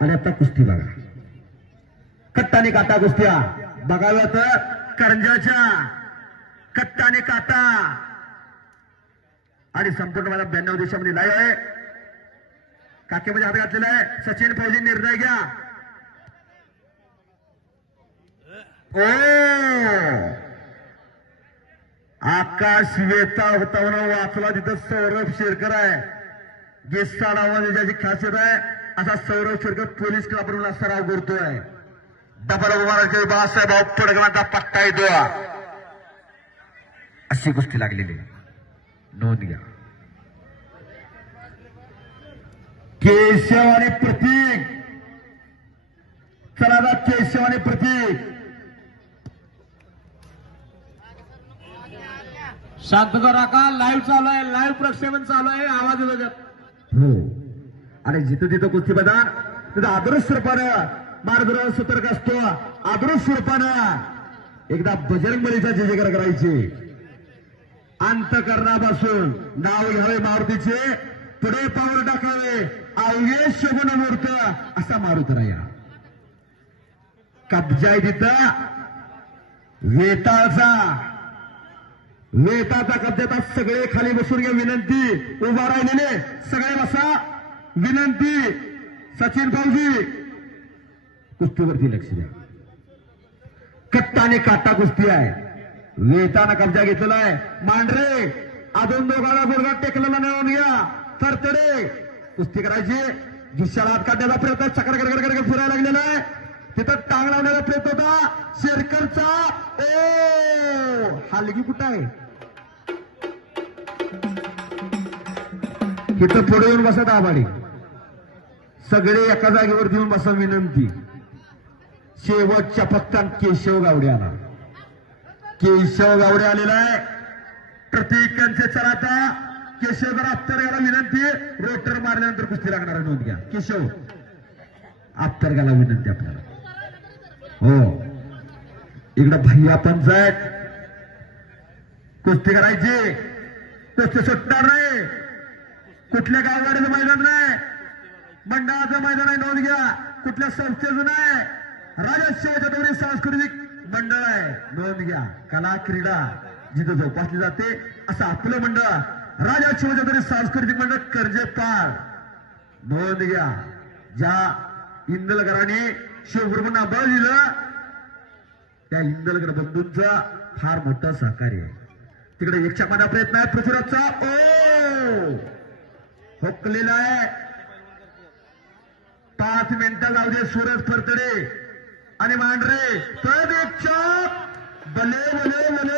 आणि आता कुस्ती बघा. कट्टाने आणि काटा कुस्त्या. बघाव्या तर करंजाच्या. कट्टाने आणि काटा. आणि संपूर्ण मला ब्याण्णव देशामध्ये लाईव्ह आहे. काकेमध्ये हात घातलेला आहे. सचिन फौजी निर्णय घ्या. ओ! आकाश वेता होता म्हणून वाचला तिथं सौरभ शेरकर आहे. गेस्ट नावाने ज्याची खासियत आहे. असा सौरव शिरकत पोलीस क्लबवरून असा राव करतोय. डबल उभाराचे बाळासाहेब पडगणाचा पट्टा येतो अशी गोष्टी लागलेली नोंद घ्या. केशव आणि प्रतीक. चला आता केशव आणि प्रतीक. शांत शांतता राखा लाईव्ह चालू आहे. लाईव्ह प्रक्षेपण चालू आहे. आवाज येतो त्यात. हो. आणि जिथं तिथं कुस्ती मैदान तिथं आदर्श रूपानं मार्गदर्शन सतर्क असतो. आदर्श रूपानं एकदा बजरंग बलीचा जय जयकार करायचे. अंतकरणापासून नाव घ्यावे मारुतीचे पुढे पाऊल टाकावे अवघे शगुन मूर्त असा मारुत राया. कब्जा आहे तिथं. वेताळचा वेताचा कब्जाचा सगळे खाली बसून घ्या विनंती. उभा राहिलेले सगळे बसा. विनंती सचिन भाऊजी कुस्तीवरती लक्ष द्या. कट्टा आणि काटा कुस्ती आहे. वेताना कब्जा घेतलेला आहे मांढरे अजून दोघांना गुडघा टेकलेला नेऊन घ्या. तरतडे. कुस्ती करायची. दुसऱ्याला हात काढण्याचा प्रयत्न चक्र गडगड फिरायला लागलेला आहे. तिथं टांग लावण्याचा प्रयत्न होता. शेरकरचा. ओ! हालगी कुठं आहे? तिथं पुढे येऊन बसत आबाडी. सगळे एका जागेवर घेऊन बसा विनंती. शेवटच्या फक्त केशव गावडे आला. केशव गावडे आलेला आहे. प्रत्येकांचे चला आता. केशव जर अप्तरगाला विनंती. रोटर मारल्यानंतर कुस्ती लागणार नोंद घ्या. केशव अप्तरगाला विनंती आपल्याला. हो. इकडं भैया पंचायत कुस्ती करायची. कुस्ती सुटणार नाही. कुठल्या गावगाडीचं मैदान नाही. मंडळाचं मैदान आहे नोंद घ्या. कुठल्या संस्थेचं नाही राजा शिवछत्रपती सांस्कृतिक मंडळ आहे. नोंद घ्या. कला क्रीडा जिथं जोपासली जाते असं आपलं मंडळ. राजा शिवछत्रपती सांस्कृतिक मंडळ कर्जेपाड नोंद घ्या. ज्या इंदलकरांनी शिवगुरुपण बळ लिहिलं त्या इंदलकर बंधूंचा फार मोठा सहकार्य आहे. तिकडे एकशे मना प्रयत्न आहे पृथ्वीराजचा. ओ! हुकलेला आहे. पाच मिनिटं जाऊ दे सूरज फरतडे. आणि मांढरे तर एक चॉप भले भले भले भले.